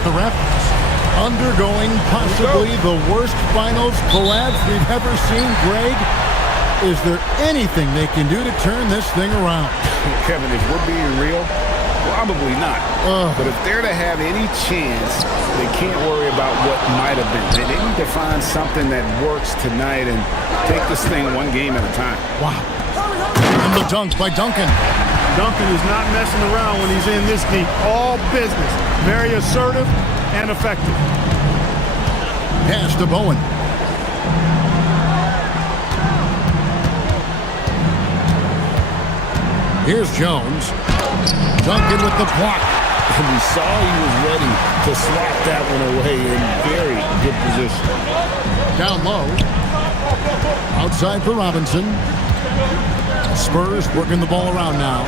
at the Raptors. Undergoing possibly the worst finals collapse we've ever seen. Greg, is there anything they can do to turn this thing around? Kevin, if we're being real, probably not. But if they're to have any chance, they can't worry about what might have been. They need to find something that works tonight and take this thing one game at a time. Wow. And the dunk by Duncan. Duncan is not messing around when he's in this deep. All business. Very assertive and effective. Pass to Bowen. Here's Jones. Duncan with the block. We saw he was ready to swat that one away in very good position. Down low. Outside for Robinson. Spurs working the ball around now.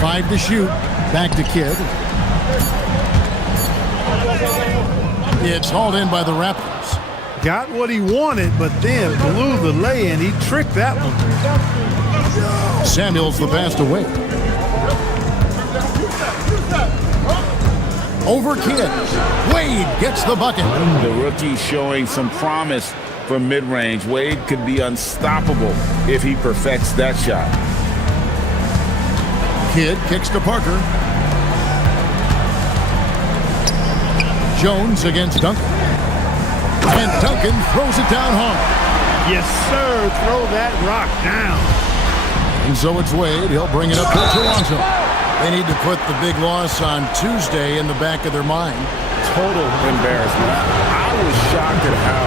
5 to shoot. Back to Kidd. It's hauled in by the Raptors. Got what he wanted, but then blew the lay-in. He tricked that one. Samuels the pass away. Over Kidd. Wade gets the bucket. The rookie showing some promise from mid-range. Wade could be unstoppable if he perfects that shot. Kidd kicks to Parker. Jones against Duncan. And Duncan throws it down hard. Yes, sir. Throw that rock down. And so it's Wade. He'll bring it up to Toronto. They need to put the big loss on Tuesday in the back of their mind. Total embarrassment. I was shocked at how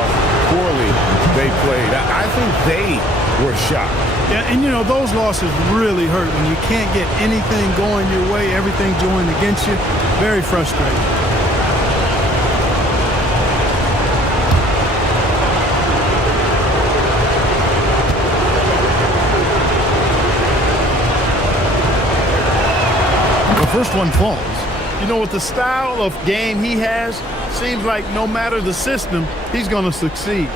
poorly they played. I think they were shocked. Yeah, and you know, those losses really hurt when you can't get anything going your way, everything's going against you. Very frustrating. First one falls. You know, with the style of game he has, seems like no matter the system, he's going to succeed.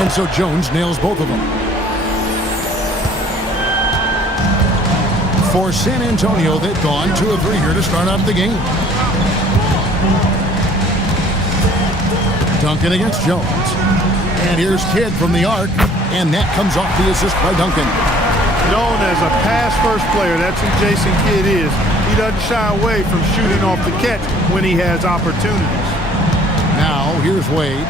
And so Jones nails both of them. For San Antonio, they've gone 2 of 3 here to start out the game. Duncan against Jones. And here's Kidd from the arc. And that comes off the assist by Duncan. Known as a pass-first player, that's who Jason Kidd is. He doesn't shy away from shooting off the catch when he has opportunities. Now, here's Wade.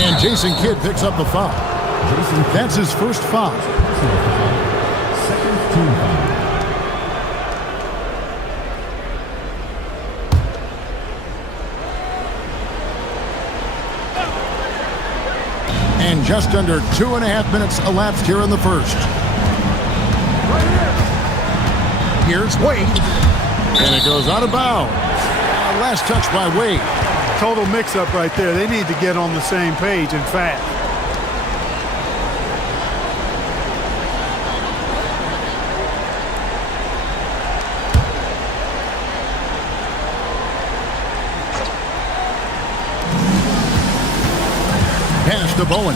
And Jason Kidd picks up the foul. That's his first foul. Second team foul. And just under 2.5 minutes elapsed here in the first. Here's Wade. And it goes out of bounds. Last touch by Wade. Total mix-up right there. They need to get on the same page and fast. Pass to Bowen.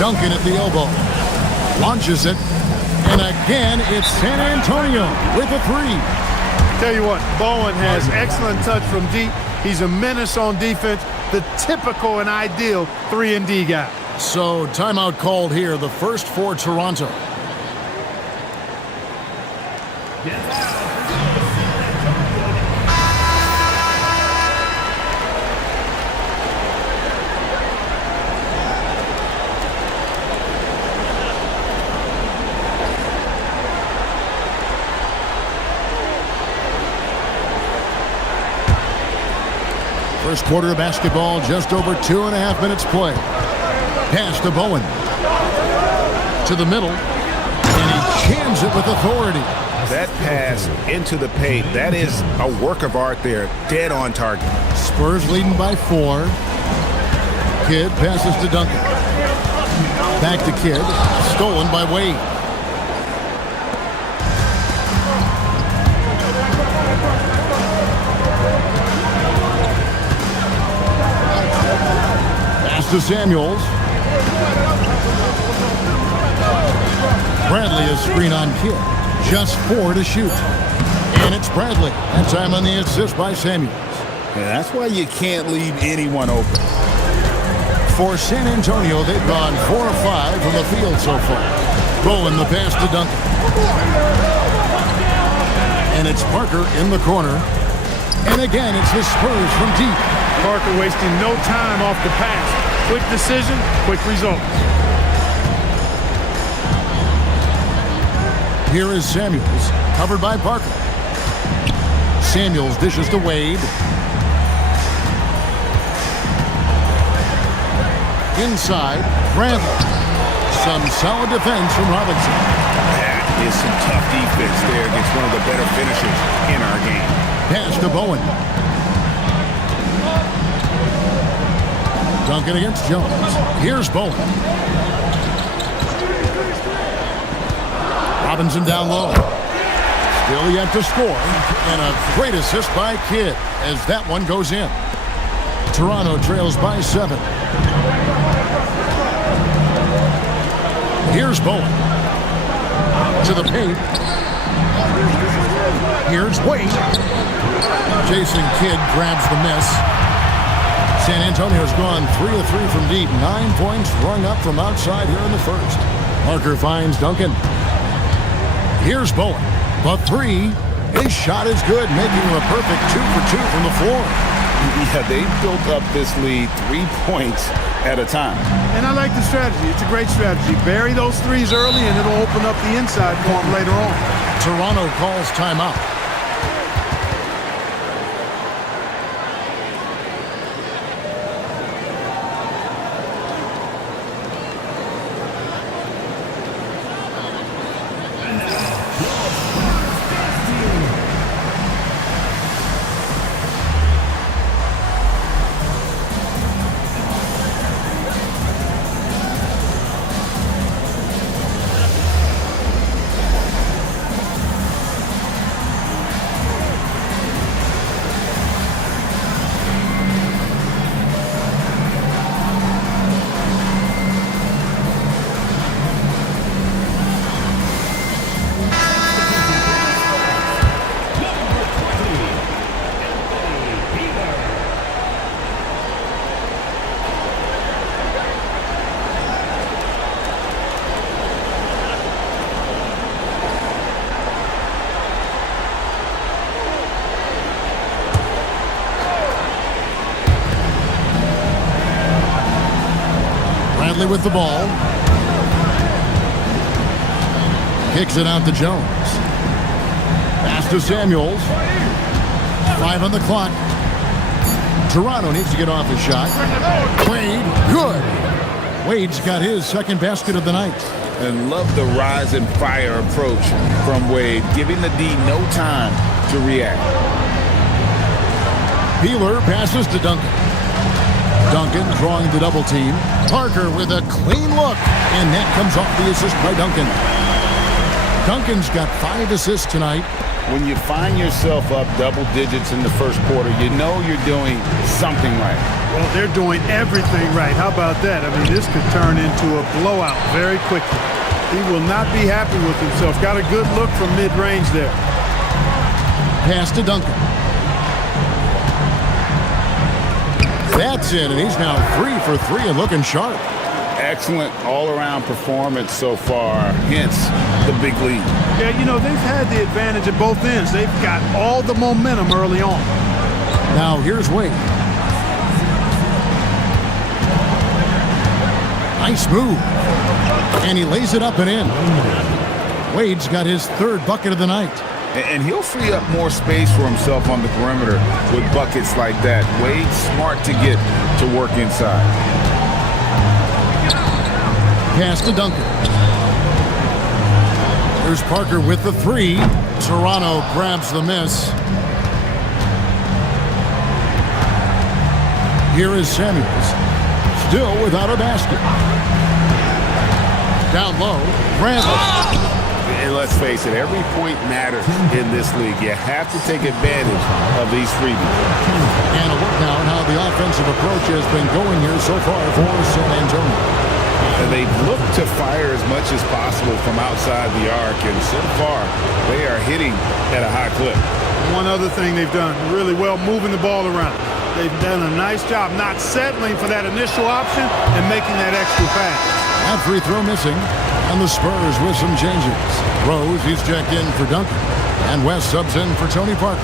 Duncan at the elbow. Launches it. And again, it's San Antonio with a 3. Tell you what, Bowen has excellent touch from deep. He's a menace on defense, the typical and ideal 3-and-D guy. So timeout called here, the first for Toronto. First quarter of basketball, just over 2.5 minutes play. Pass to Bowen. To the middle. And he jams it with authority. That pass into the paint, that is a work of art there. Dead on target. Spurs leading by 4. Kidd passes to Duncan. Back to Kidd. Stolen by Wade. Pass to Samuels. Bradley is screen on Kidd. Just 4 to shoot. And it's Bradley. That time on the assist by Samuels. Yeah, that's why you can't leave anyone open. For San Antonio, they've gone 4 or 5 from the field so far. Bowen the pass to Duncan. And it's Parker in the corner. And again, it's the Spurs from deep. Parker wasting no time off the pass. Quick decision, quick result. Here is Samuels, covered by Parker. Samuels dishes to Wade. Inside, Bradley. Some solid defense from Robinson. That is some tough defense there against one of the better finishers in our game. Pass to Bowen. Duncan against Jones. Here's Bowen. Robinson down low. Still yet to score. And a great assist by Kidd as that one goes in. Toronto trails by 7. Here's Bowen. To the paint. Here's Wade. Jason Kidd grabs the miss. San Antonio's gone 3 of 3 from deep. 9 points rung up from outside here in the first. Parker finds Duncan. Here's Bowen. The 3. His shot is good, making him a perfect 2 for 2 from the floor. Yeah, they built up this lead 3 points at a time. And I like the strategy. It's a great strategy. Bury those threes early, and it'll open up the inside for them later on. Toronto calls timeout. With the ball. Kicks it out to Jones. Pass to Samuels. 5 on the clock. Toronto needs to get off his shot. Wade, good. Wade's got his second basket of the night. And love the rise and fire approach from Wade, giving the D no time to react. Peeler passes to Duncan. Duncan drawing the double team. Parker with a clean look. And that comes off the assist by Duncan. Duncan's got 5 assists tonight. When you find yourself up double digits in the first quarter, you know you're doing something right. Well, they're doing everything right. How about that? I mean, this could turn into a blowout very quickly. He will not be happy with himself. Got a good look from mid-range there. Pass to Duncan. That's it, and he's now 3 for 3 and looking sharp. Excellent all-around performance so far, hence the big lead. Yeah, you know, they've had the advantage at both ends. They've got all the momentum early on. Now here's Wade. Nice move. And he lays it up and in. Wade's got his 3rd bucket of the night. And he'll free up more space for himself on the perimeter with buckets like that. Wade's smart to get to work inside. Pass to Duncan. There's Parker with the 3. Toronto grabs the miss. Here is Samuels. Still without a basket. Down low, Bradley. And let's face it, every point matters in this league. You have to take advantage of these freebies. And a look now at how the offensive approach has been going here so far for San Antonio. And they've looked to fire as much as possible from outside the arc, and so far they are hitting at a high clip. One other thing they've done really well, moving the ball around. They've done a nice job not settling for that initial option and making that extra pass. That free throw missing, and the Spurs with some changes. Rose, he's checked in for Duncan, and West subs in for Tony Parker.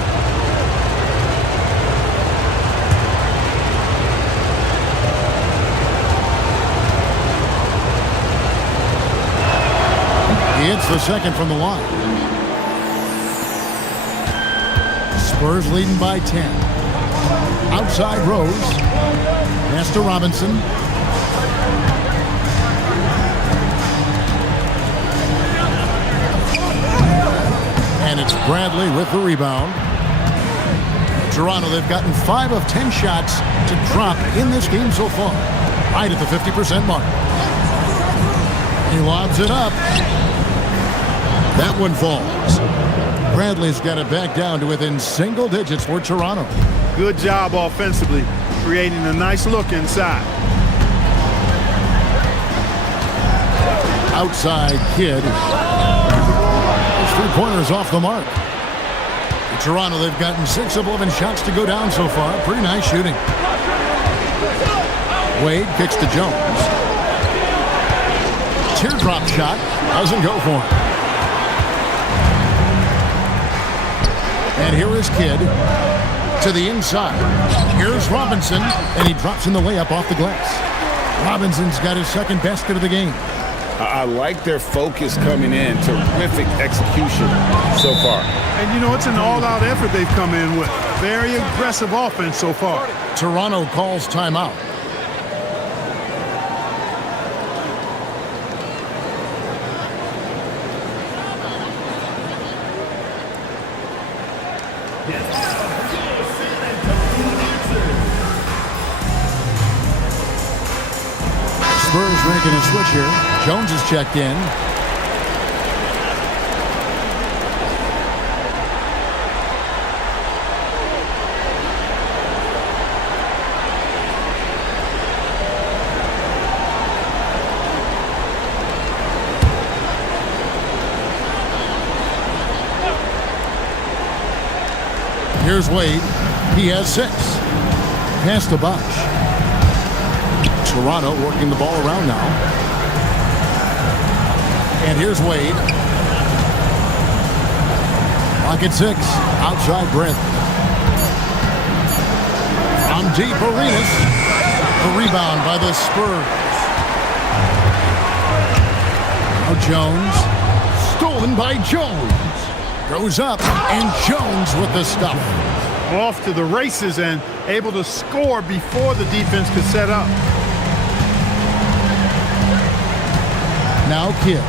He hits the second from the line. Spurs leading by 10. Outside Rose. Pass to Robinson. And it's Bradley with the rebound. Toronto, they've gotten 5 of 10 shots to drop in this game so far. Right at the 50% mark. He lobs it up. That one falls. Bradley's got it back down to within single digits for Toronto. Good job offensively, creating a nice look inside. Outside Kidd. His three-pointers off the mark. For Toronto, they've gotten 6 of 11 shots to go down so far. Pretty nice shooting. Wade kicks to Jones. Teardrop shot. Doesn't go for him. And here is Kidd to the inside. Here's Robinson, and he drops in the layup off the glass. Robinson's got his second basket of the game. I like their focus coming in. Terrific execution so far. And, you know, it's an all-out effort they've come in with. Very aggressive offense so far. Toronto calls timeout. Spurs making a switch here. Jones is checked in. Here's Wade. He has 6. Pass to Bosch. Toronto working the ball around now. And here's Wade. Pocket 6. Outside Brent. On deep, Arenas. The rebound by the Spurs. Now Jones. Stolen by Jones. Goes up, and Jones with the stuff. Off to the races and able to score before the defense could set up. Now Kidd.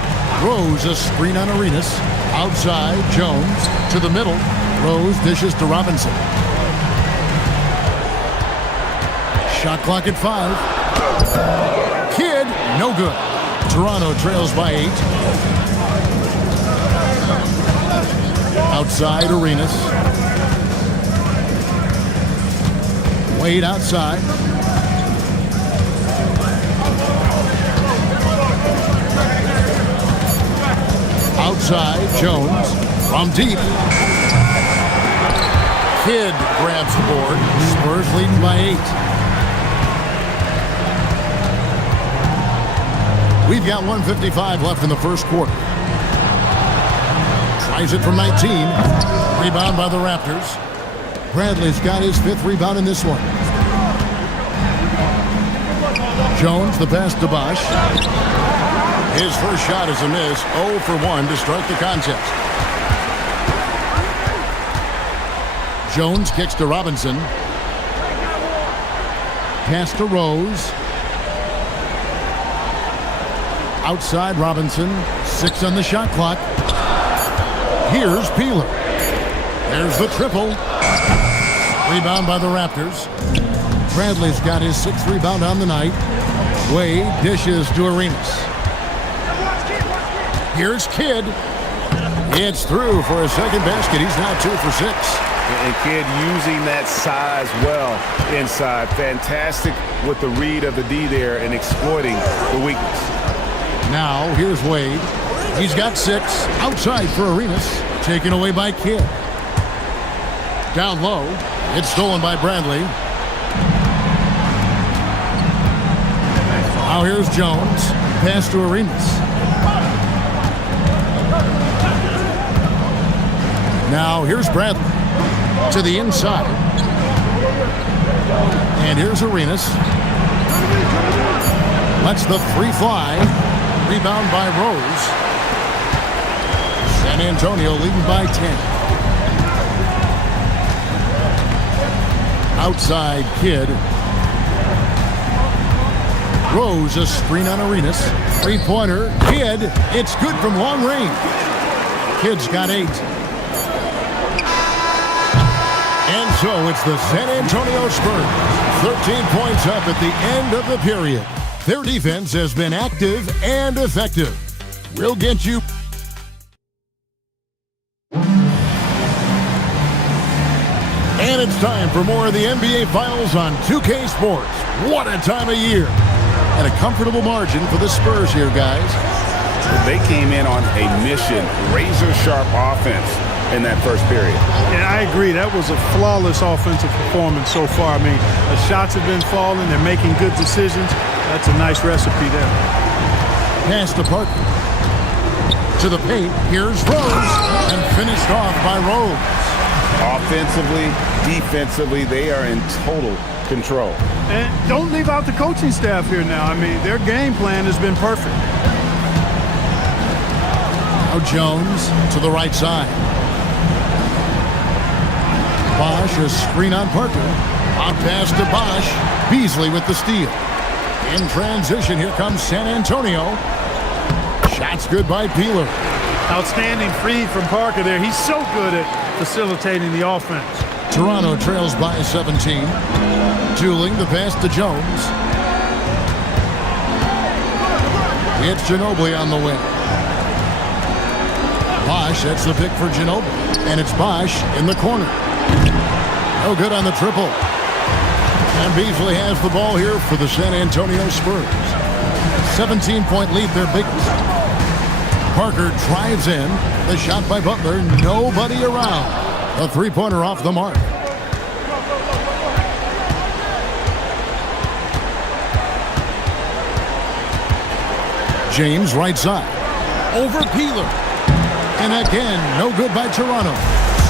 Rose a screen on Arenas. Outside, Jones to the middle. Rose dishes to Robinson. Shot clock at 5. Kidd, no good. Toronto trails by 8. Outside, Arenas. Wade outside. Outside, Jones from deep. Kidd grabs the board. Spurs leading by 8. We've got 1:55 left in the first quarter. Tries it from 19. Rebound by the Raptors. Bradley's got his 5th rebound in this one. Jones, the pass to Bosch. His first shot is a miss. 0 for 1 to start the contest. Jones kicks to Robinson. Pass to Rose. Outside Robinson. 6 on the shot clock. Here's Peeler. There's the triple. Rebound by the Raptors. Bradley's got his 6th rebound on the night. Wade dishes to Arenas. Here's Kidd. It's through for a second basket. He's now 2 for 6. And Kidd using that size well inside. Fantastic with the read of the D there and exploiting the weakness. Now here's Wade. He's got 6. Outside for Arenas. Taken away by Kidd. Down low. It's stolen by Bradley. Now here's Jones. Pass to Arenas. Now here's Bradley. To the inside. And here's Arenas. Lets the 3 fly. Rebound by Rose. San Antonio leading by 10. Outside Kidd. Rose, a screen on Arenas. 3-pointer. Kidd. It's good from long range. Kidd's got 8. And so it's the San Antonio Spurs. 13 points up at the end of the period. Their defense has been active and effective. We'll get you. And it's time for more of the NBA Finals on 2K Sports. What a time of year. And a comfortable margin for the Spurs here, guys. They came in on a mission, razor-sharp offense in that first period. And I agree. That was a flawless offensive performance so far. I mean, the shots have been falling. They're making good decisions. That's a nice recipe there. Pass to Parker. To the paint. Here's Rose. And finished off by Rose. Offensively, defensively, they are in total control. And don't leave out the coaching staff here now. I mean, their game plan has been perfect. Now Jones to the right side. Bosch, a screen on Parker. On pass to Bosch. Beasley with the steal. In transition, here comes San Antonio. Shots good by Peeler. Outstanding feed from Parker there. He's so good at facilitating the offense. Toronto trails by 17. Tooling the pass to Jones. It's Ginobili on the wing. Bosch, that's the pick for Ginobili. And it's Bosch in the corner. No good on the triple. And Beasley has the ball here for the San Antonio Spurs. 17-point lead, their biggest. Parker drives in. The shot by Butler. Nobody around. A 3-pointer off the mark. James right side. Over Peeler. And again, no good by Toronto.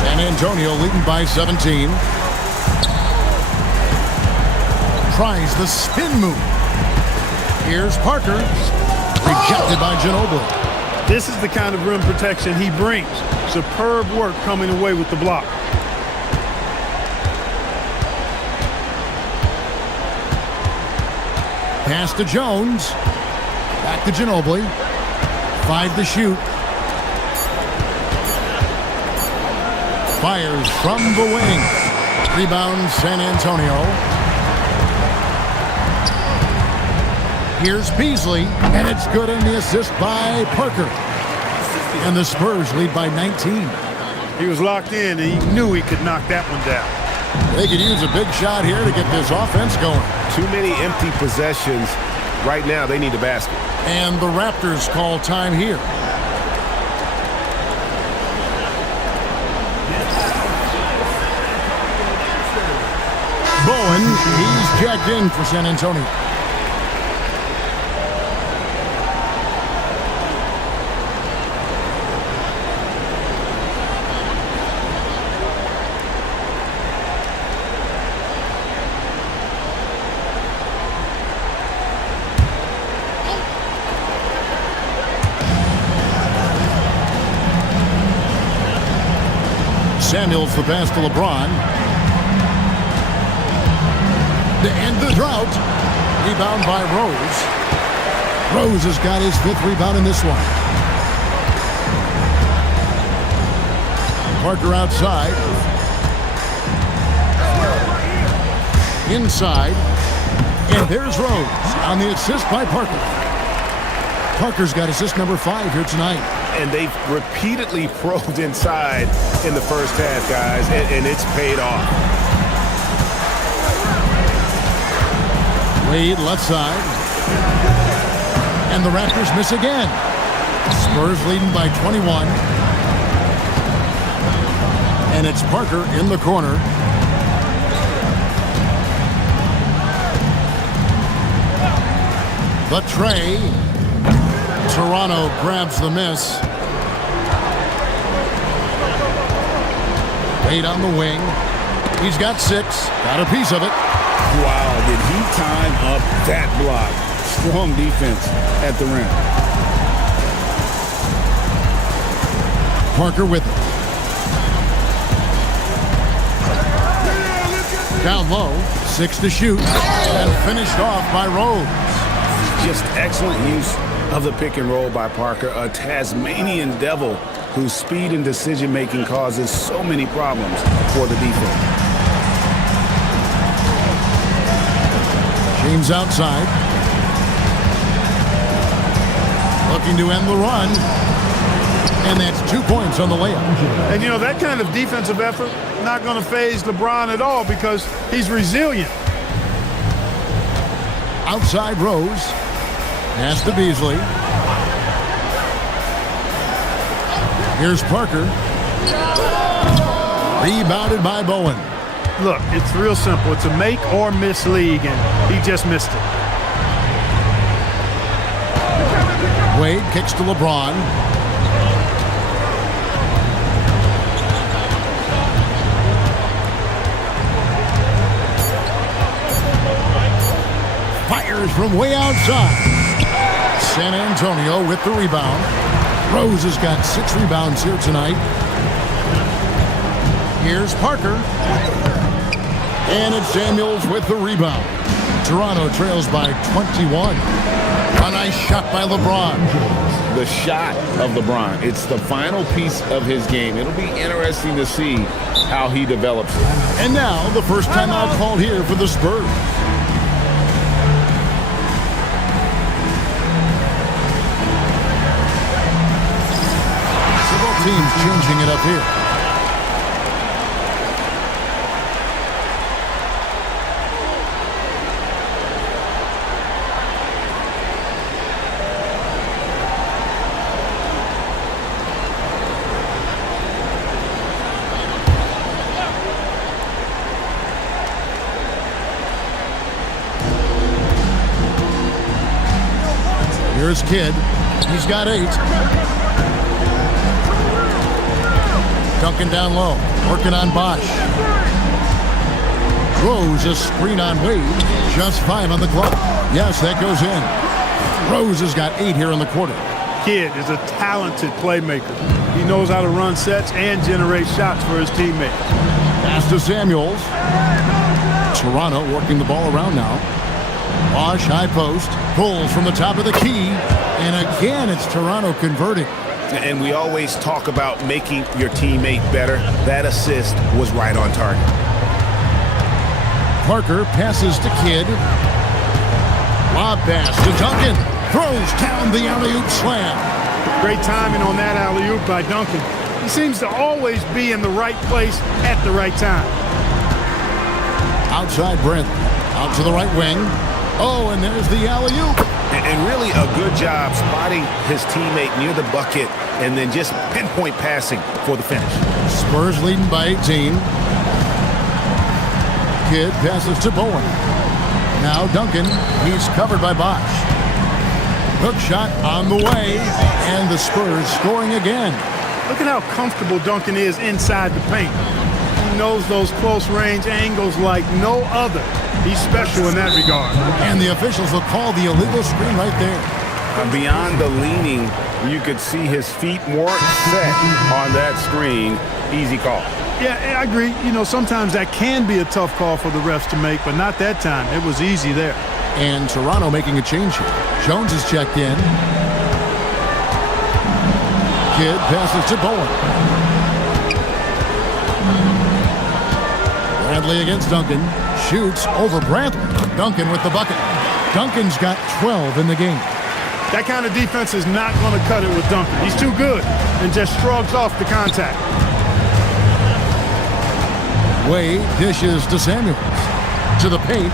San Antonio leading by 17. Tries the spin move. Here's Parker. Rejected by Ginobili. This is the kind of rim protection he brings. Superb work coming away with the block. Pass to Jones. Back to Ginobili. 5 to shoot. Fires from the wing. Rebound San Antonio. Here's Beasley, and it's good in the assist by Parker. And the Spurs lead by 19. He was locked in, and he knew he could knock that one down. They could use a big shot here to get this offense going. Too many empty possessions. Right now, they need a basket. And the Raptors call time here. Bowen, he's jacked in for San Antonio. Samuels the pass to LeBron. To end the drought. Rebound by Rose. Rose has got his 5th rebound in this one. Parker outside. Inside. And there's Rose on the assist by Parker. Parker's got assist number 5 here tonight. And they've repeatedly probed inside in the first half, guys, and it's paid off. Wade left side. And the Raptors miss again. Spurs leading by 21. And it's Parker in the corner. The tray. Toronto grabs the miss. Wade on the wing. He's got 6. Got a piece of it. Wow, did he time up that block? Strong defense at the rim. Parker with it. Down low, 6 to shoot, and finished off by Rose. Just excellent use of the pick and roll by Parker, a Tasmanian devil whose speed and decision-making causes so many problems for the defense. James outside. Looking to end the run. And that's 2 points on the layup. And, you know, that kind of defensive effort not going to faze LeBron at all because he's resilient. Outside Rose. Pass to Beasley. Here's Parker. Rebounded by Bowen. Look, it's real simple. It's a make or miss league, and he just missed it. Wade kicks to LeBron. Fires from way outside. San Antonio with the rebound. Rose has got 6 rebounds here tonight. Here's Parker. And it's Samuels with the rebound. Toronto trails by 21. A nice shot by LeBron. The shot of LeBron. It's the final piece of his game. It'll be interesting to see how he develops it. And now the first timeout called here for the Spurs. Several teams changing it up here. Here's Kidd. He's got 8. Duncan down low. Working on Bosch. Rose a screen on Wade. Just 5 on the clock. Yes, that goes in. Rose has got 8 here in the quarter. Kidd is a talented playmaker. He knows how to run sets and generate shots for his teammates. Pass to Samuels. Toronto working the ball around now. Bosch high post. Pulls from the top of the key. And again, it's Toronto converting. And we always talk about making your teammate better. That assist was right on target. Parker passes to Kidd. Lob pass to Duncan. Throws down the alley-oop slam. Great timing on that alley-oop by Duncan. He seems to always be in the right place at the right time. Outside Brent. Out to the right wing. Oh, and there's the alley-oop. And really a good job spotting his teammate near the bucket and then just pinpoint passing for the finish. Spurs leading by 18. Kidd passes to Bowen. Now Duncan. He's covered by Bosch. Hook shot on the way. And the Spurs scoring again. Look at how comfortable Duncan is inside the paint. He knows those close range angles like no other. He's special in that regard. And the officials will call the illegal screen right there. Beyond the leaning, you could see his feet more set on that screen. Easy call. Yeah, I agree. You know, sometimes that can be a tough call for the refs to make, but not that time. It was easy there. And Toronto making a change here. Jones is checked in. Kidd passes to Bowen. Bradley against Duncan. Shoots over Bradley. Duncan with the bucket. Duncan's got 12 in the game. That kind of defense is not going to cut it with Duncan. He's too good and just shrugs off the contact. Wade dishes to Samuels. To the paint.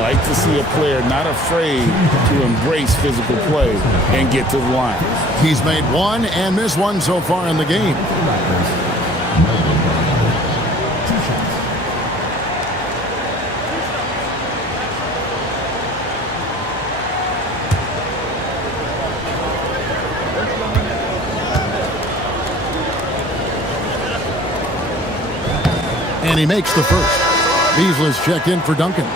Like to see a player not afraid to embrace physical play and get to the line. He's made one and missed one so far in the game. And he makes the first. Beasley's checked in for Duncan.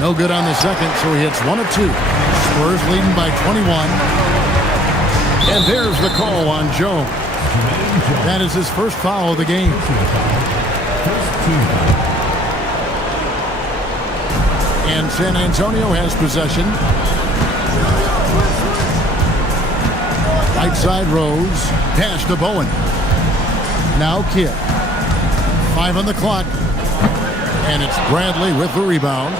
No good on the second, so he hits 1 of 2. Spurs leading by 21. And there's the call on Jones. That is his first foul of the game. And San Antonio has possession. Right side Rose. Pass to Bowen. Now Kidd. 5 on the clock. And it's Bradley with the rebound.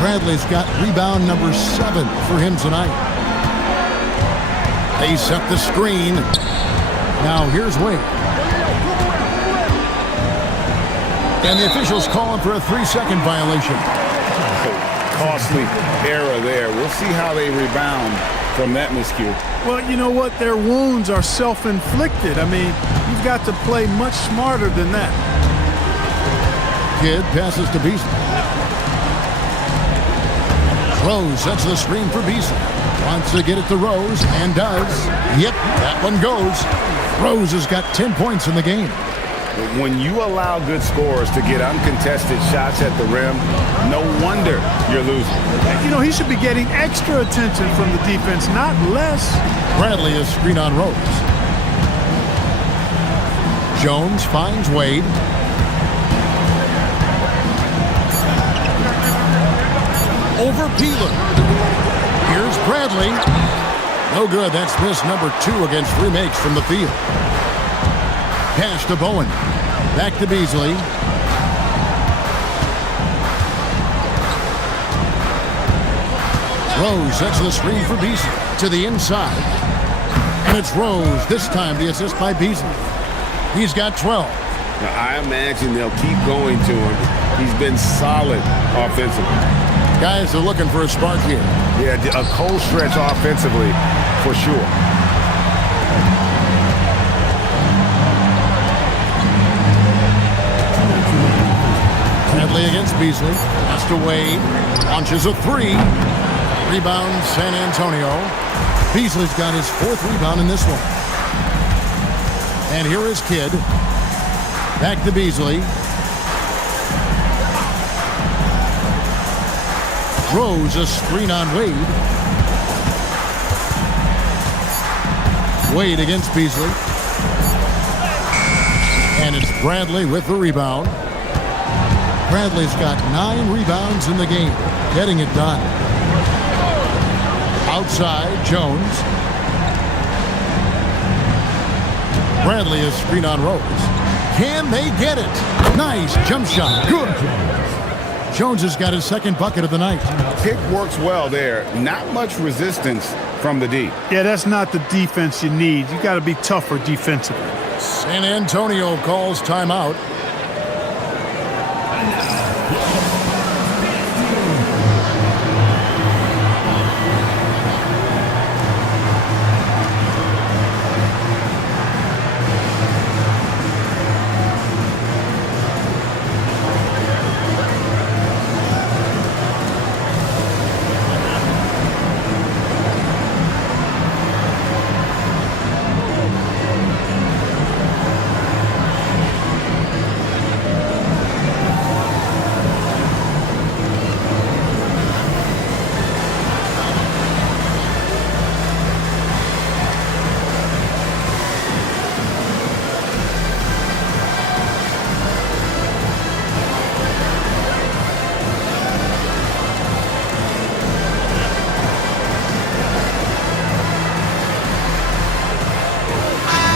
Bradley's got rebound number 7 for him tonight. They set the screen. Now here's Wade. And the officials calling for a 3-second violation. Costly error there. We'll see how they rebound from that miscue. Well, you know what? Their wounds are self-inflicted. I mean, you've got to play much smarter than that. Kidd passes to Beasley. Rose sets the screen for Beasley. Wants to get it to Rose, and does. Yep, that one goes. Rose has got 10 points in the game. When you allow good scorers to get uncontested shots at the rim, no wonder you're losing. You know, he should be getting extra attention from the defense, not less. Bradley is screen on Rose. Jones finds Wade. Over Peeler. Here's Bradley. No good. That's miss number 2 against 3 makes from the field. Pass to Bowen. Back to Beasley. Rose sets the screen for Beasley to the inside. And it's Rose. This time the assist by Beasley. He's got 12. Now, I imagine they'll keep going to him. He's been solid offensively. Guys are looking for a spark here. Yeah, a cold stretch offensively, for sure. Bradley against Beasley. Pass to Wade. Launches a 3. Rebound San Antonio. Beasley's got his 4th rebound in this one. And here is Kidd. Back to Beasley. Rose a screen on Wade. Wade against Beasley. And it's Bradley with the rebound. Bradley's got 9 rebounds in the game, getting it done. Outside, Jones. Bradley is screen on Rose. Can they get it? Nice jump shot. Good. Jones has got his 2nd bucket of the night. Pick works well there. Not much resistance from the D. Yeah, that's not the defense you need. You got to be tougher defensively. San Antonio calls timeout.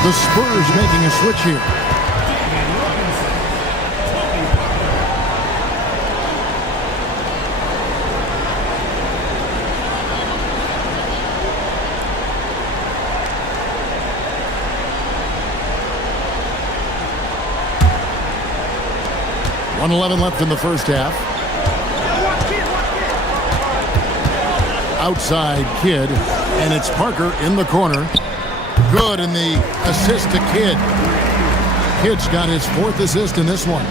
The Spurs making a switch here. .11 left in the first half. Outside Kidd, and it's Parker in the corner. Good in the assist to Kidd. Kidd's got his 4th assist in this one.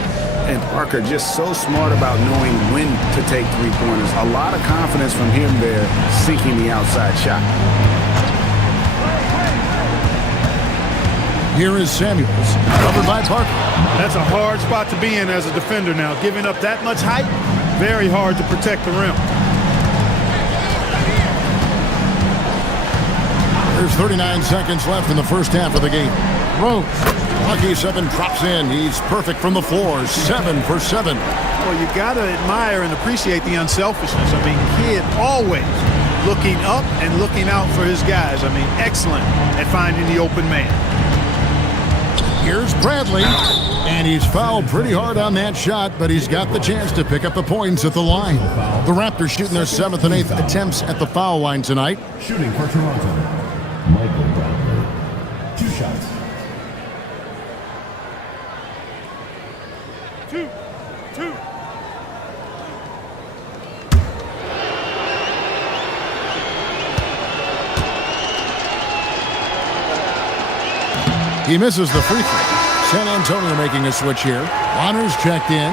And Parker just so smart about knowing when to take three-pointers. A lot of confidence from him there, seeking the outside shot. Here is Samuels, covered by Parker. That's a hard spot to be in as a defender now. Giving up that much height, very hard to protect the rim. There's 39 seconds left in the first half of the game. Rose, lucky 7 drops in. He's perfect from the floor, 7 for 7. Well, you got to admire and appreciate the unselfishness. I mean, Kidd always looking up and looking out for his guys. I mean, excellent at finding the open man. Here's Bradley, and he's fouled pretty hard on that shot, but he's got the chance to pick up the points at the line. The Raptors shooting their 7th and 8th attempts at the foul line tonight. Shooting for Toronto, Michael Bradley. 2 shots. 2. He misses the free throw. San Antonio making a switch here. Bonner's checked in.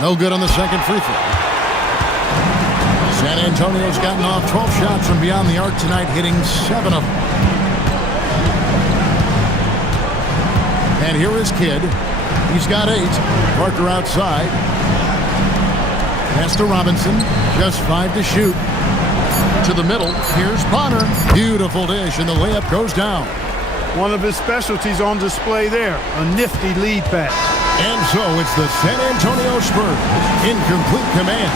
No good on the second free throw. San Antonio's gotten off 12 shots from beyond the arc tonight, hitting 7 of them. And here is Kidd. He's got 8. Parker outside. Pass to Robinson. Just 5 to shoot. To the middle. Here's Bonner. Beautiful dish, and the layup goes down. One of his specialties on display there. A nifty lead pass. And so it's the San Antonio Spurs in complete command.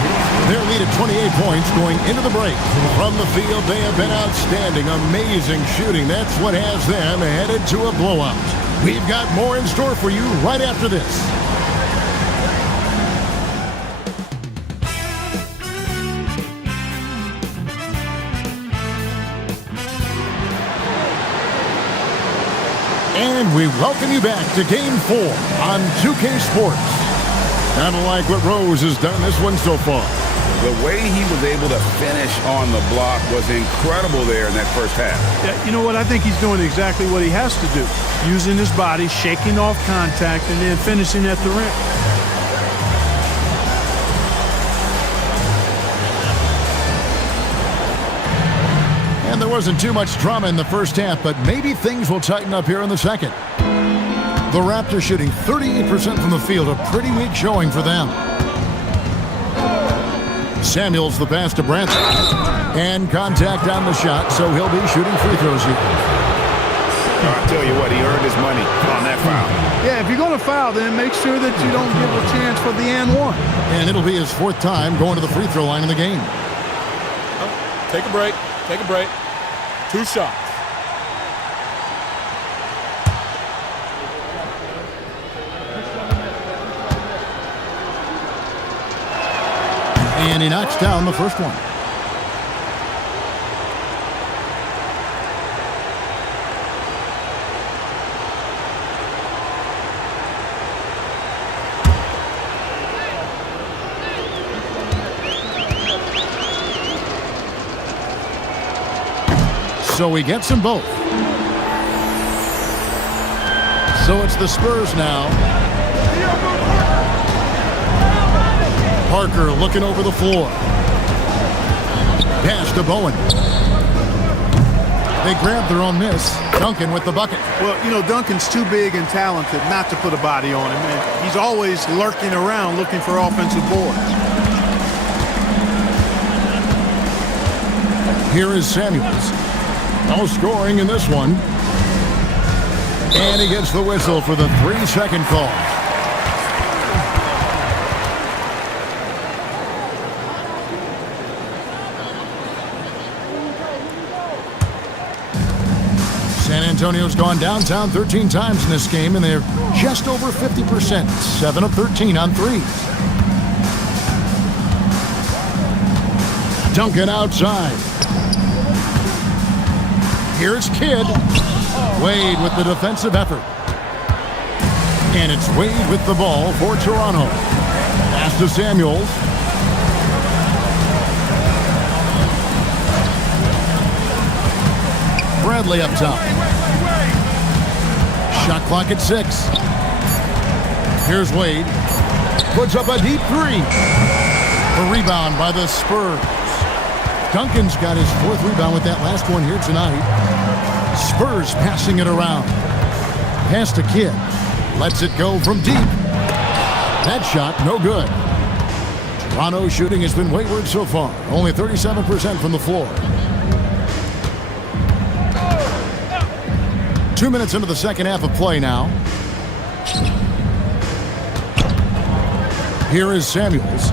Their lead at 28 points going into the break. From the field, they have been outstanding. Amazing shooting. That's what has them headed to a blowout. We've got more in store for you right after this. And we welcome you back to Game 4 on 2K Sports. Kind of like what Rose has done this one so far. The way he was able to finish on the block was incredible there in that first half. Yeah, you know what? I think he's doing exactly what he has to do. Using his body, shaking off contact, and then finishing at the rim. And there wasn't too much drama in the first half, but maybe things will tighten up here in the second. The Raptors shooting 38% from the field, a pretty weak showing for them. Samuels the pass to Branson. And contact on the shot, so he'll be shooting free throws here. I'll tell you what, he earned his money on that foul. Yeah, if you're going to foul, then make sure that you don't give a chance for the and one. And it'll be his 4th time going to the free throw line in the game. Take a break. Take a break. 2 shots. And he knocks down the first one. So he gets them both. So it's the Spurs now. Parker looking over the floor. Pass to Bowen. They grab their own miss. Duncan with the bucket. Well, you know, Duncan's too big and talented not to put a body on him. And he's always lurking around looking for offensive boards. Here is Samuels. No scoring in this one. And he gets the whistle for the 3-second call. San Antonio's gone downtown 13 times in this game, and they're just over 50%, 7 of 13 on threes. Duncan outside. Here's Kidd. Wade with the defensive effort. And it's Wade with the ball for Toronto. Pass to Samuels. Bradley up top. Shot clock at 6. Here's Wade. Puts up a deep 3. A rebound by the Spurs. Duncan's got his 4th rebound with that last one here tonight. Spurs passing it around. Pass to Kidd. Lets it go from deep. That shot, no good. Toronto's shooting has been wayward so far. Only 37% from the floor. 2 minutes into the second half of play now. Here is Samuels.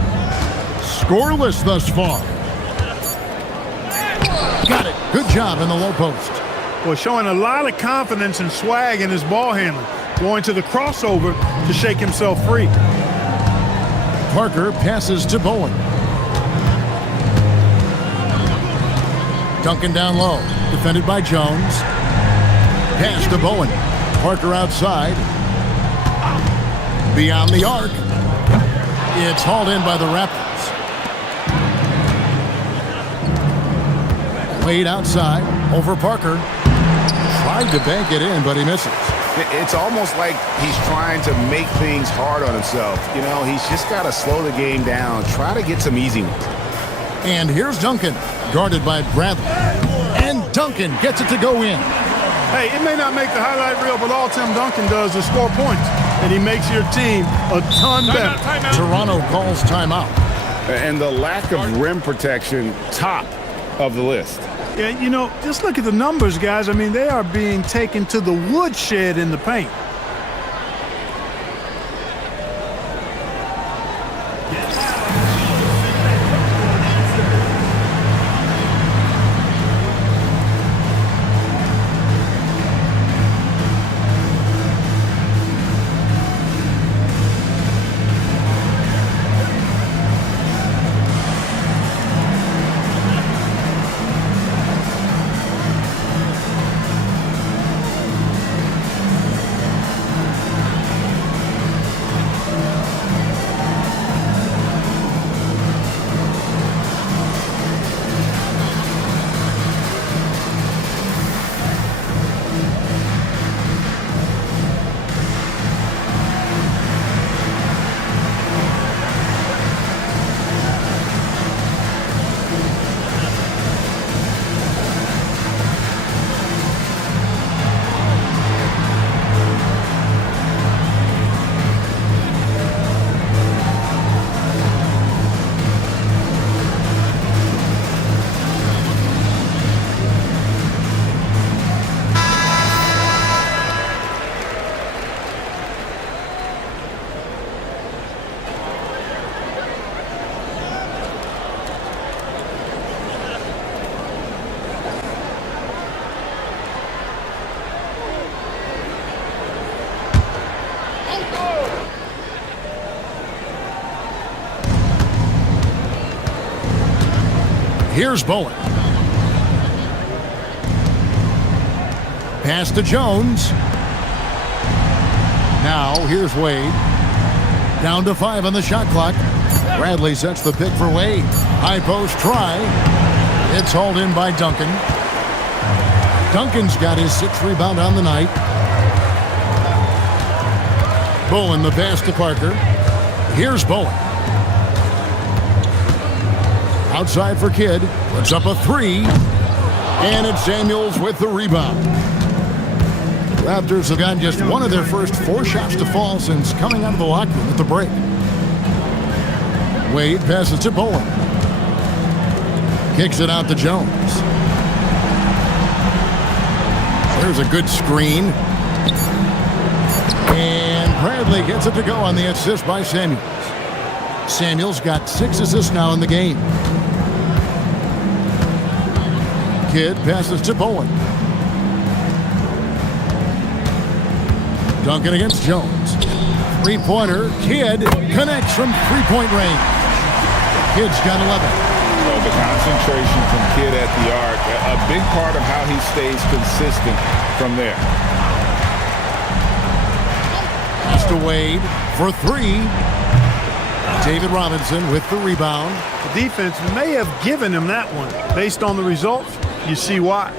Scoreless thus far. Got it. Good job in the low post. Well, showing a lot of confidence and swag in his ball handling. Going to the crossover to shake himself free. Parker passes to Bowen. Duncan down low. Defended by Jones. Pass to Bowen. Parker outside. Beyond the arc. It's hauled in by the Raptors. Wade outside. Over Parker. Tried to bank it in, but he misses. It's almost like he's trying to make things hard on himself. You know, he's just got to slow the game down. Try to get some easy ones. And here's Duncan. Guarded by Bradley. And Duncan gets it to go in. Hey, it may not make the highlight reel, but all Tim Duncan does is score points. And he makes your team a ton better. Toronto calls timeout. And the lack of rim protection, top of the list. Yeah, you know, just look at the numbers, guys. I mean, they are being taken to the woodshed in the paint. Here's Bowen. Pass to Jones. Now here's Wade. Down to 5 on the shot clock. Bradley sets the pick for Wade. High post try. It's hauled in by Duncan. Duncan's got his 6th rebound on the night. Bowen the pass to Parker. Here's Bowen. Outside for Kidd. Puts up a 3. And it's Samuels with the rebound. Raptors have gotten just one of their first 4 shots to fall since coming out of the locker room at the break. Wade passes to Bowen. Kicks it out to Jones. There's a good screen. And Bradley gets it to go on the assist by Samuels. Samuels got 6 assists now in the game. Kidd passes to Bowen. Duncan against Jones. Three-pointer. Kidd connects from three-point range. Kidd's got 11. Well, the concentration from Kidd at the arc, a big part of how he stays consistent from there. Pass to Wade for 3. David Robinson with the rebound. The defense may have given him that one. Based on the results, you see why.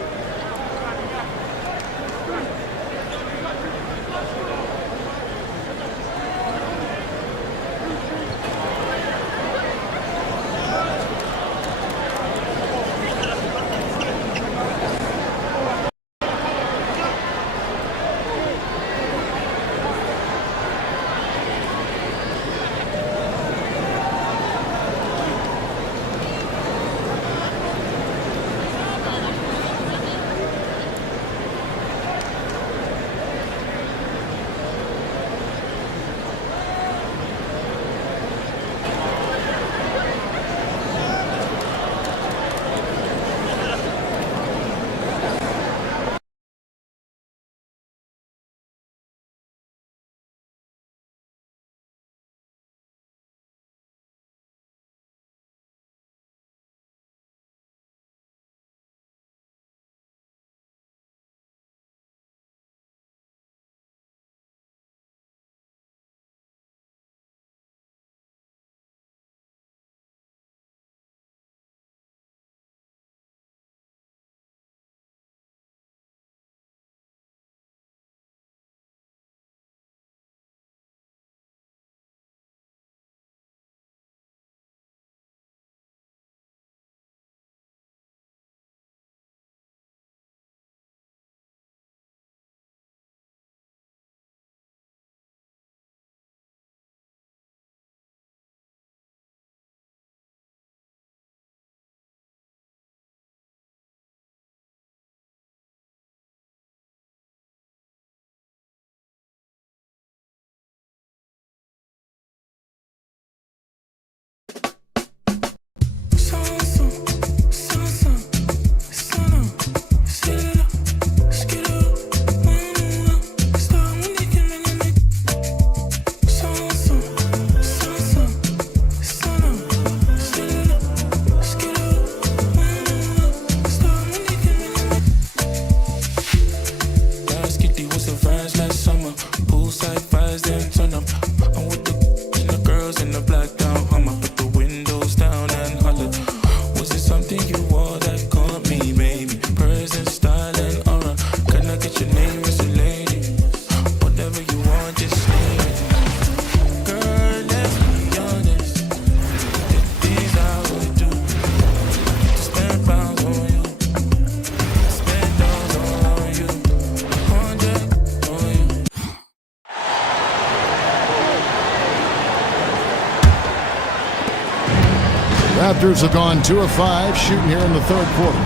Raptors have gone 2 of 5 shooting here in the third quarter.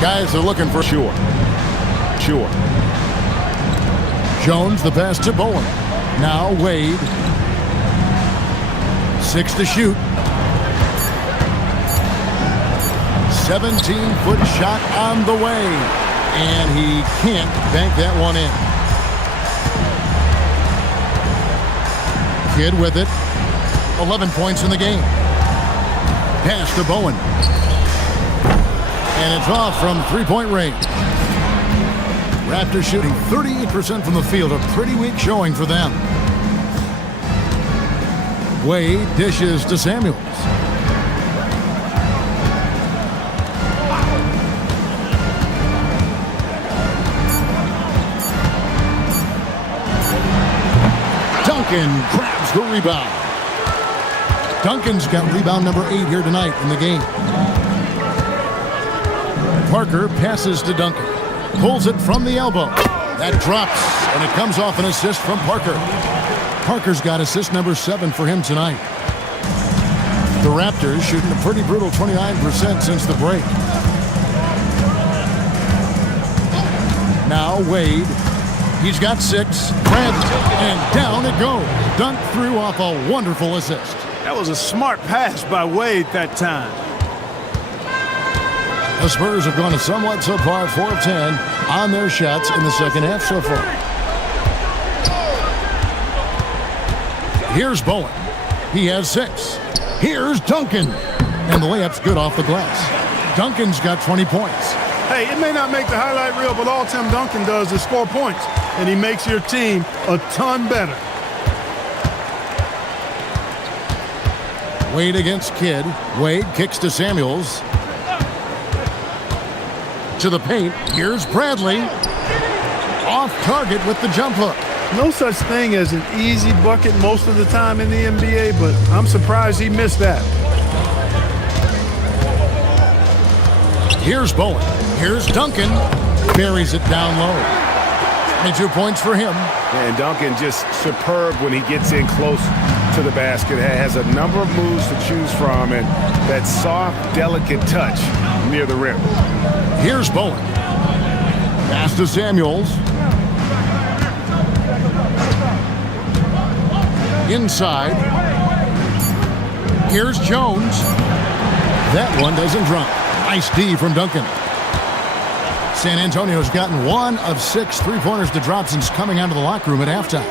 Guys are looking for sure. Jones, the pass to Bowen. Now Wade. 6 to shoot. 17-foot shot on the way. And he can't bank that one in. Kidd with it. 11 points in the game. Pass to Bowen. And it's off from three-point range. Raptors shooting 38% from the field. A pretty weak showing for them. Wade dishes to Samuels. Duncan grabs the rebound. Duncan's got rebound number 8 here tonight in the game. Parker passes to Duncan. Pulls it from the elbow. That drops, and it comes off an assist from Parker. Parker's got assist number 7 for him tonight. The Raptors shooting a pretty brutal 29% since the break. Now Wade. He's got 6. Bradley. And down it goes. Dunked through off a wonderful assist. That was a smart pass by Wade that time. The Spurs have gone a somewhat subpar 4 of 10 on their shots in the second half so far. Here's Bowen. He has 6. Here's Duncan. And the layup's good off the glass. Duncan's got 20 points. Hey, it may not make the highlight reel, but all Tim Duncan does is score points, and he makes your team a ton better. Wade against Kidd. Wade kicks to Samuels. To the paint. Here's Bradley. Off target with the jump hook. No such thing as an easy bucket most of the time in the NBA, but I'm surprised he missed that. Here's Bowen. Here's Duncan. Buries it down low. 22 points for him. And Duncan just superb when he gets in close to the basket. Has a number of moves to choose from, and that soft, delicate touch near the rim. Here's Bowen. Pass to Samuels. Inside. Here's Jones. That one doesn't drop. Nice D from Duncan. San Antonio's gotten 1 of 6 three-pointers to drop since coming out of the locker room at halftime.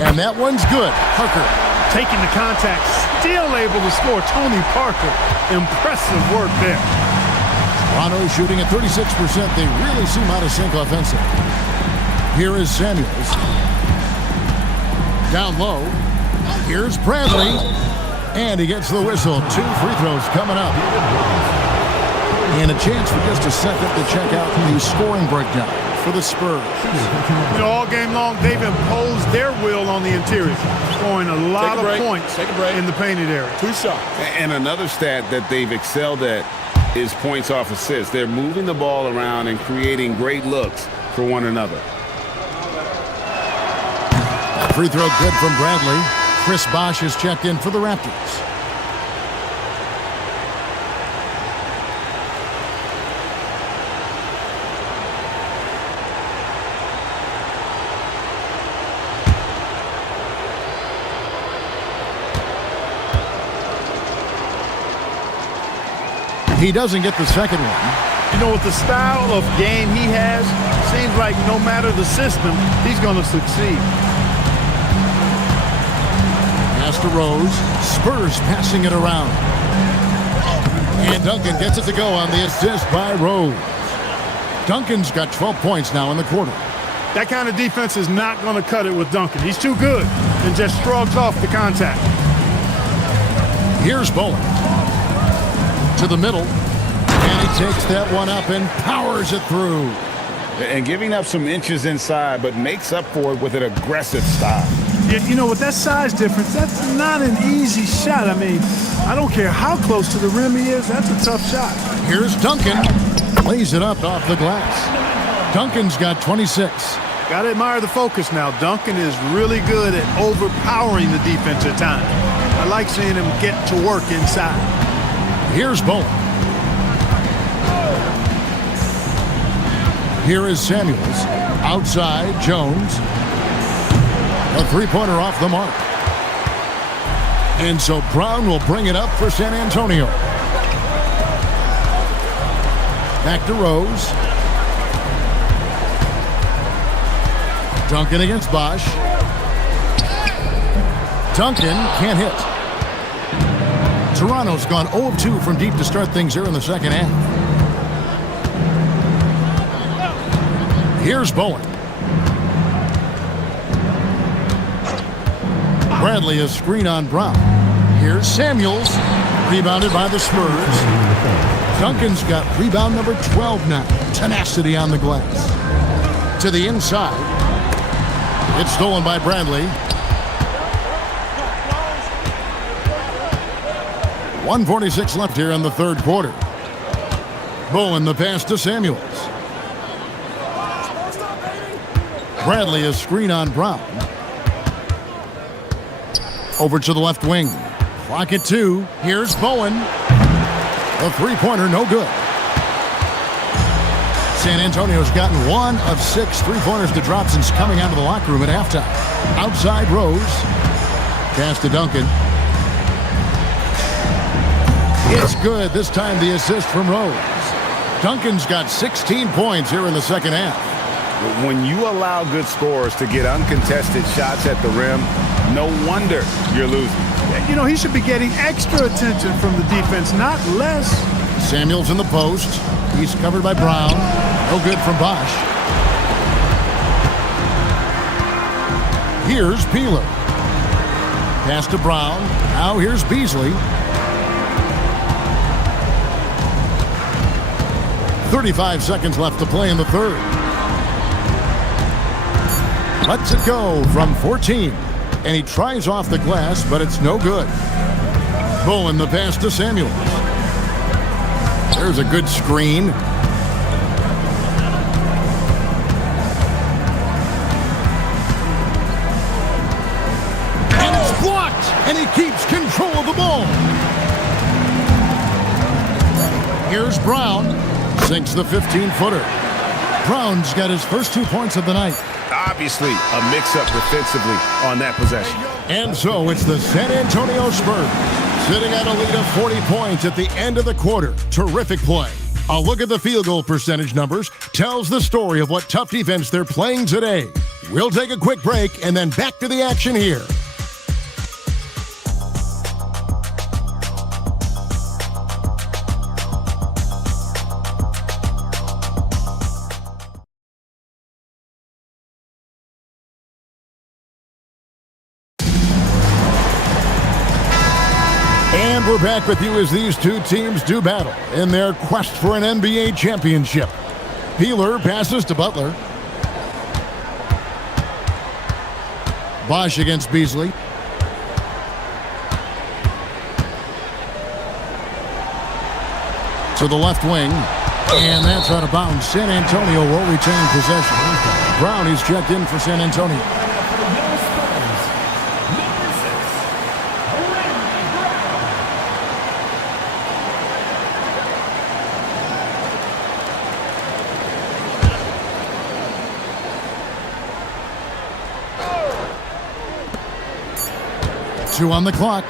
And that one's good. Parker. Taking the contact, still able to score. Tony Parker. Impressive work there. Toronto shooting at 36%. They really seem out of sync offensively. Here is Samuels. Down low. Here's Bradley. And he gets the whistle. 2 free throws coming up. And a chance for just a second to check out the scoring breakdown for the Spurs. You know, all game long, they've imposed their will on the interior, scoring a lot of points in the painted area. 2 shots. And another stat that they've excelled at is points off assists. They're moving the ball around and creating great looks for one another. Free throw good from Bradley. Chris Bosh is checked in for the Raptors. He doesn't get the second one. You know, with the style of game he has, seems like no matter the system, he's going to succeed. Pass to Rose. Spurs passing it around. And Duncan gets it to go on the assist by Rose. Duncan's got 12 points now in the quarter. That kind of defense is not going to cut it with Duncan. He's too good and just shrugs off the contact. Here's Bowen. To the middle. And he takes that one up and powers it through. And giving up some inches inside, but makes up for it with an aggressive style. Yeah, you know, with that size difference, that's not an easy shot. I mean, I don't care how close to the rim he is. That's a tough shot. Here's Duncan. Lays it up off the glass. Duncan's got 26. Got to admire the focus now. Duncan is really good at overpowering the defense at times. I like seeing him get to work inside. Here's Bowen. Here is Samuels. Outside, Jones. A three-pointer off the mark. And so Brown will bring it up for San Antonio. Back to Rose. Duncan against Bosh. Duncan can't hit. Toronto's gone 0 of 2 from deep to start things here in the second half. Here's Bowen. Bradley a screen on Brown. Here's Samuels. Rebounded by the Spurs. Duncan's got rebound number 12 now. Tenacity on the glass. To the inside. It's stolen by Bradley. 1:46 left here in the third quarter. Bowen the pass to Samuels. Bradley a screen on Brown. Over to the left wing. Clock at 2. Here's Bowen. The three-pointer no good. San Antonio's gotten 1 of 6 3-pointers to drop since coming out of the locker room at halftime. Outside Rose. Pass to Duncan. It's good. This time the assist from Rose. Duncan's got 16 points here in the second half. When you allow good scorers to get uncontested shots at the rim, no wonder you're losing. You know, he should be getting extra attention from the defense, not less. Samuels in the post. He's covered by Brown. No good from Bosch. Here's Peeler. Pass to Brown. Now here's Beasley. 35 seconds left to play in the third. Lets it go from 14. And he tries off the glass, but it's no good. Bowen the pass to Samuels. There's a good screen. And it's blocked. And he keeps control of the ball. Here's Brown. Sinks the 15-footer. Brown's got his first 2 points of the night. Obviously, a mix-up defensively on that possession. And so it's the San Antonio Spurs sitting at a lead of 40 points at the end of the quarter. Terrific play. A look at the field goal percentage numbers tells the story of what tough defense they're playing today. We'll take a quick break and then back to the action here. And we're back with you as these two teams do battle in their quest for an NBA championship. Peeler passes to Butler. Bosch against Beasley. To the left wing. And that's out of bounds. San Antonio will retain possession. Brown is checked in for San Antonio. Two on the clock.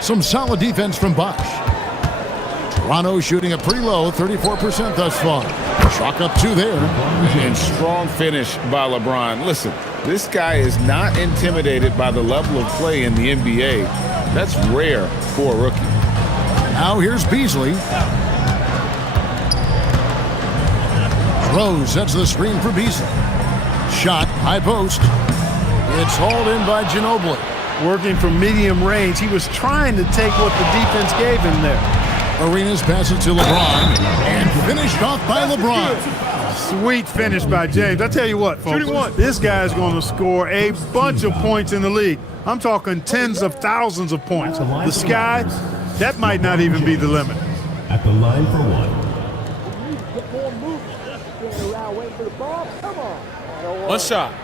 Some solid defense from Bosch. Toronto shooting a pretty low 34% thus far. Chalk up 2 there. And strong finish by LeBron. Listen, this guy is not intimidated by the level of play in the NBA. That's rare for a rookie. Now here's Beasley. Rose sets the screen for Beasley. Shot, high post. It's hauled in by Ginobili. Working from medium range, he was trying to take what the defense gave him there. Arenas passes to LeBron, and finished off by LeBron. Sweet finish by James. I tell you what, folks, this guy's going to score a bunch of points in the league. I'm talking tens of thousands of points. The sky, that might not even be the limit. At the line for one. One shot.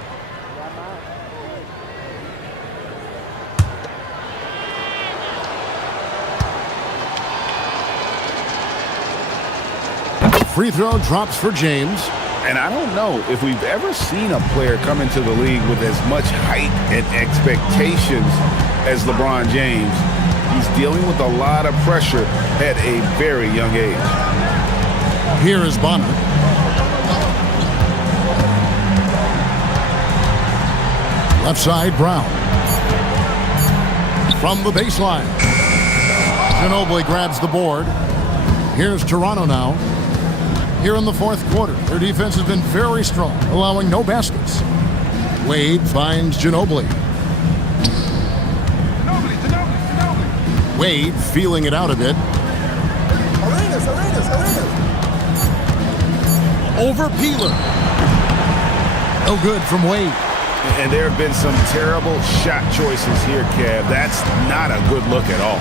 Free throw drops for James. And I don't know if we've ever seen a player come into the league with as much height and expectations as LeBron James. He's dealing with a lot of pressure at a very young age. Here is Bonner. Left side, Brown. From the baseline. Ginobili grabs the board. Here's Toronto now. Here in the fourth quarter, their defense has been very strong, allowing no baskets. Wade finds Ginobili. Wade feeling it out a bit. Over Peeler. No good from Wade. And there have been some terrible shot choices here, Kev. That's not a good look at all.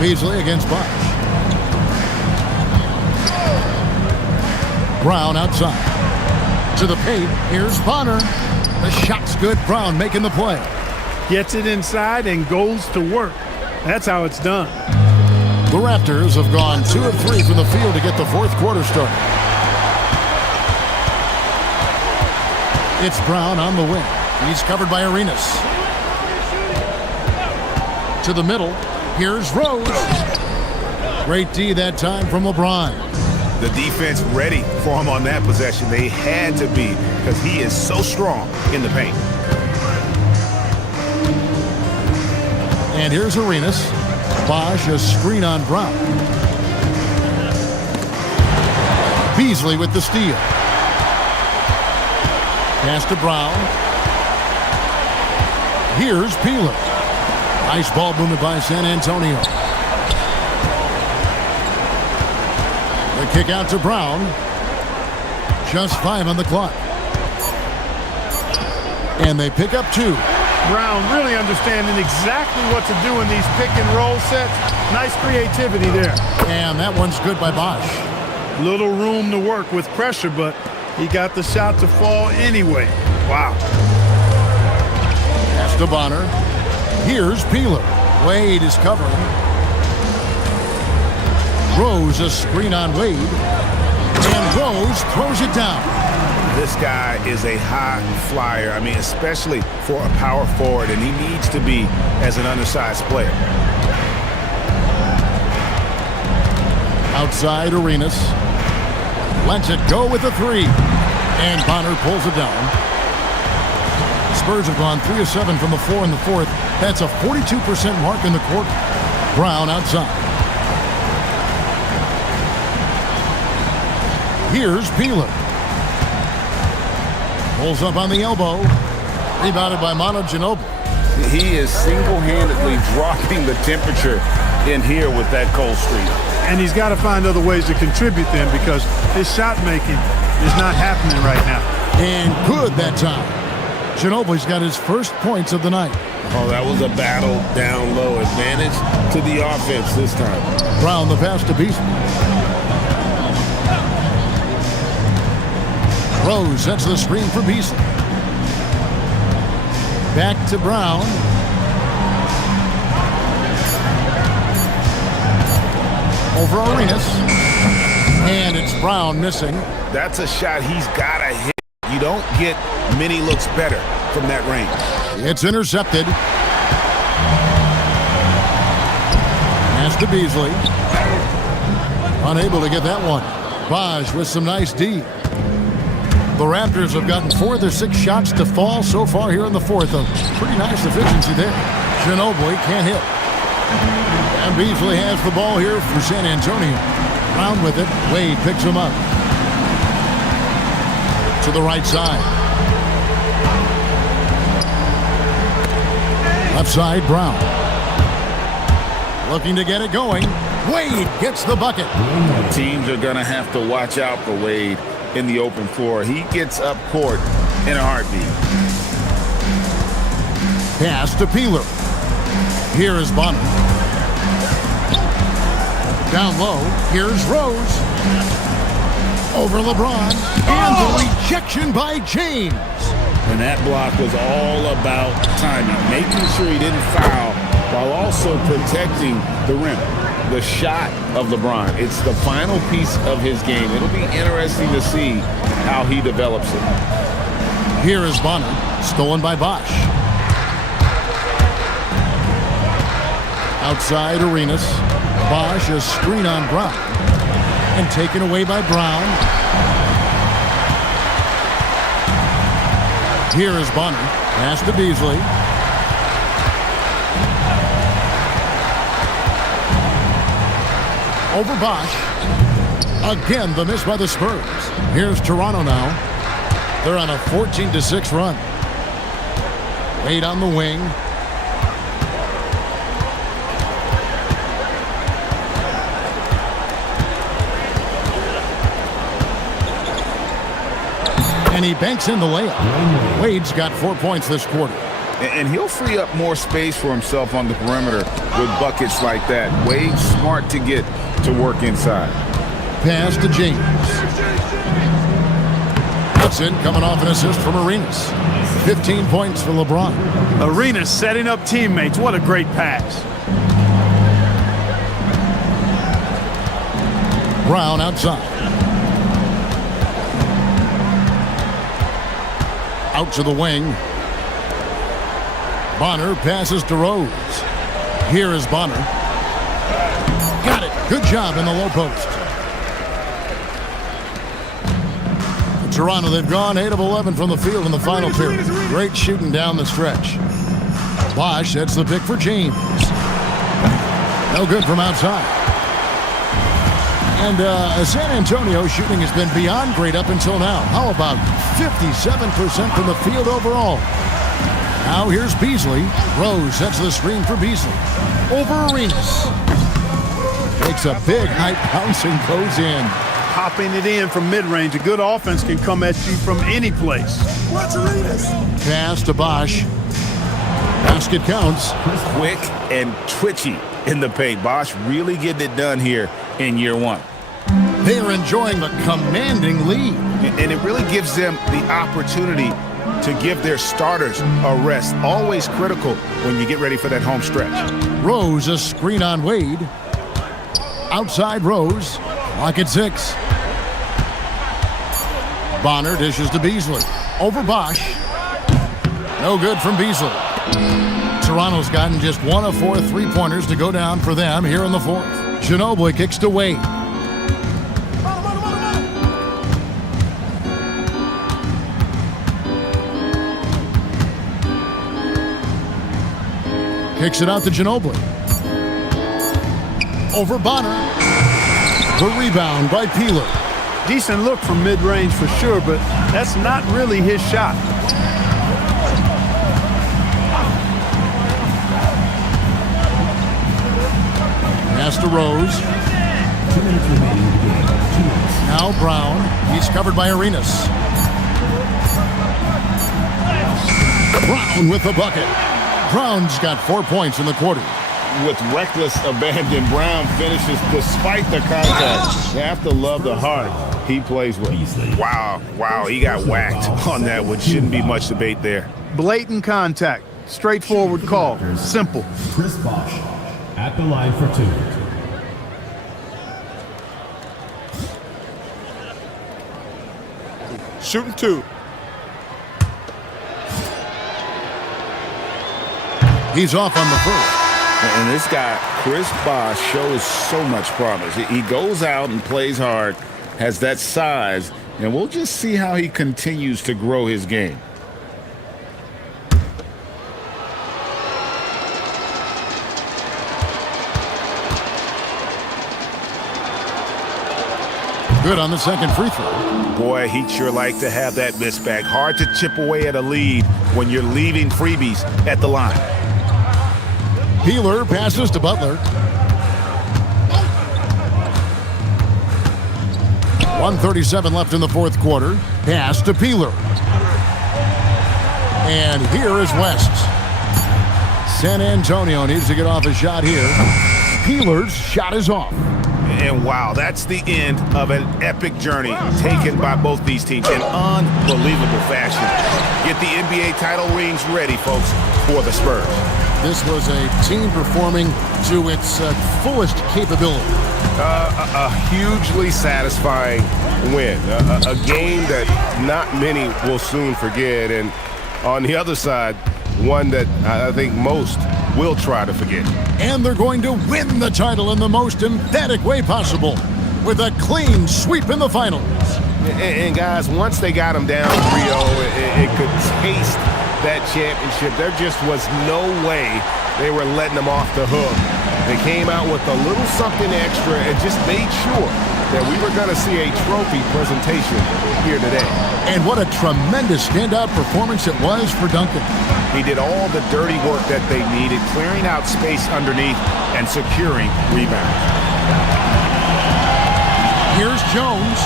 Beasley against Bosch. Brown outside. To the paint. Here's Bonner. The shot's good. Brown making the play. Gets it inside and goes to work. That's how it's done. The Raptors have gone 2 of 3 from the field to get the fourth quarter started. It's Brown on the wing. He's covered by Arenas. To the middle. Here's Rose. Great D that time from LeBron. The defense ready for him on that possession. They had to be because he is so strong in the paint. And here's Arenas. Bosh, a screen on Brown. Beasley with the steal. Pass to Brown. Here's Peeler. Nice ball movement by San Antonio. The kick out to Brown. Just 5 on the clock. And they pick up 2. Brown really understanding exactly what to do in these pick and roll sets. Nice creativity there. And that one's good by Bosh. Little room to work with pressure, but he got the shot to fall anyway. Wow. Pass to Bonner. Here's Peeler. Wade is covering. Rose a screen on Wade. And Rose throws it down. This guy is a high flyer. I mean, especially for a power forward, and he needs to be as an undersized player. Outside Arenas. Lets it go with a 3. And Bonner pulls it down. Spurs have gone 3 of 7 from the floor in the fourth. That's a 42% mark in the quarter. Brown outside. Here's Peeler. Pulls up on the elbow. Rebounded by Manu Ginobili. He is single-handedly dropping the temperature in here with that cold streak. And he's got to find other ways to contribute then because his shot making is not happening right now. And good that time. Ginobili's got his first points of the night. Oh, that was a battle down low. Advantage to the offense this time. Brown the pass to Beasley. Rose sets the screen for Beasley. Back to Brown. Over Arenas. And it's Brown missing. That's a shot he's got to hit. You don't get many looks better from that range. It's intercepted. Pass to Beasley. Unable to get that one. Bosh with some nice D. The Raptors have gotten 4 of their 6 shots to fall so far here in the fourth. A pretty nice efficiency there. Ginobili can't hit. And Beasley has the ball here for San Antonio. Brown with it. Wade picks him up. To the right side. Left side, Brown. Looking to get it going. Wade gets the bucket. Teams are going to have to watch out for Wade in the open floor. He gets up court in a heartbeat. Pass to Peeler. Here is Bonner. Down low. Here's Rose. Over LeBron. And the rejection by James. And that block was all about timing, making sure he didn't foul while also protecting the rim. The shot of LeBron. It's the final piece of his game. It'll be interesting to see how he develops it. Here is Bonner. Stolen by Bosh. Outside Arenas. Bosh a screen on Brown. And taken away by Brown. Here is Bonner. Pass to Beasley. Over Bosh. Again, the miss by the Spurs. Here's Toronto now. They're on a 14-6 run. Wade on the wing. And he banks in the layup. Wade's got 4 points this quarter. And he'll free up more space for himself on the perimeter with buckets like that. Wade's smart to get to work inside. Pass to James. Hudson coming off an assist from Arenas. 15 points for LeBron. Arenas setting up teammates. What a great pass. Brown outside. Out to the wing. Bonner passes to Rose. Here is Bonner. Got it. Good job in the low post. For Toronto, they've gone 8 of 11 from the field in the final period. Great shooting down the stretch. Bosch sets the pick for James. No good from outside. And San Antonio shooting has been beyond great up until now. How about 57% from the field overall? Now here's Beasley. Rose sets the screen for Beasley. Over Arenas. Takes a big height bounce and goes in. Popping it in from mid-range. A good offense can come at you from any place. Watch Arenas. Pass to Bosch. Basket counts. Quick and twitchy in the paint. Bosch really getting it done here in year one. They are enjoying the commanding lead. And it really gives them the opportunity to give their starters a rest. Always critical when you get ready for that home stretch. Rose, a screen on Wade. Outside Rose. Clock at 6. Bonner dishes to Beasley. Over Bosch. No good from Beasley. Toronto's gotten just 1 of 4 3-pointers to go down for them here in the fourth. Ginobili kicks to Wade. Kicks it out to Ginobili. Over Bonner. The rebound by Peeler. Decent look from mid-range for sure, but that's not really his shot. Pass to Rose. 2 minutes remaining in the game. 2 minutes. Now Brown. He's covered by Arenas. Brown with the bucket. Brown's got 4 points in the quarter. With reckless abandon, Brown finishes despite the contact. You have to love the heart he plays with. Wow, he got whacked on that one. Shouldn't be much debate there. Blatant contact. Straightforward call. Simple. Chris Bosh at the line for 2. Shooting 2. He's off on the first. And this guy, Chris Bosh, shows so much promise. He goes out and plays hard, has that size, and we'll just see how he continues to grow his game. Good on the second free throw. Boy, he'd sure like to have that miss back. Hard to chip away at a lead when you're leaving freebies at the line. Peeler passes to Butler. 1:37 left in the fourth quarter. Pass to Peeler. And here is West. San Antonio needs to get off a shot here. Peeler's shot is off. And wow, that's the end of an epic journey taken by both these teams in unbelievable fashion. Get the NBA title rings ready, folks, for the Spurs. This was a team performing to its fullest capability. A hugely satisfying win. A game that not many will soon forget. And on the other side, one that I think most will try to forget. And they're going to win the title in the most emphatic way possible with a clean sweep in the finals. And guys, once they got them down 3-0, it could taste that championship. There just was no way they were letting them off the hook. They came out with a little something extra and just made sure that we were going to see a trophy presentation here today. And what a tremendous standout performance it was for Duncan. He did all the dirty work that they needed, clearing out space underneath and securing rebounds. Here's Jones.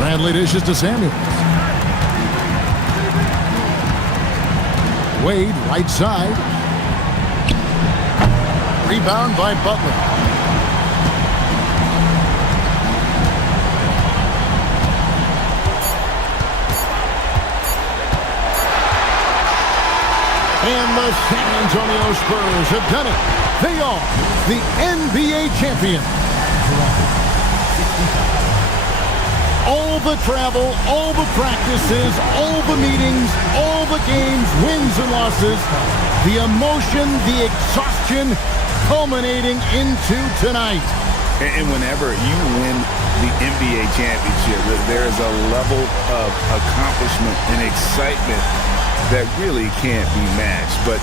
Bradley dishes to Samuels. Wade, right side. Rebound by Butler. And the San Antonio Spurs have done it. They are the NBA champions. All the travel, all the practices, all the meetings, all the games, wins and losses, the emotion, the exhaustion culminating into tonight. And whenever you win the NBA championship, there is a level of accomplishment and excitement that really can't be matched. But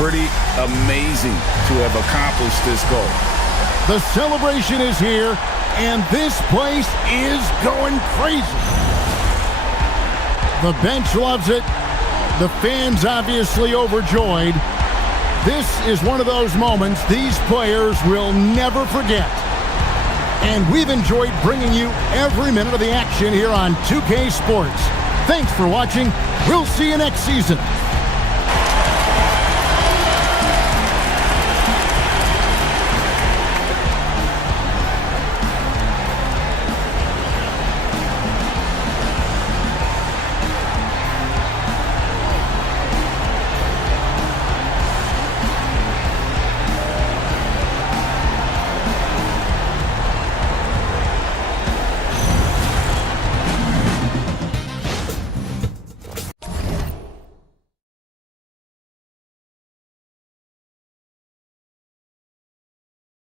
pretty amazing to have accomplished this goal. The celebration is here, and this place is going crazy. The bench loves it. The fans obviously overjoyed. This is one of those moments these players will never forget. And we've enjoyed bringing you every minute of the action here on 2K Sports. Thanks for watching. We'll see you next season.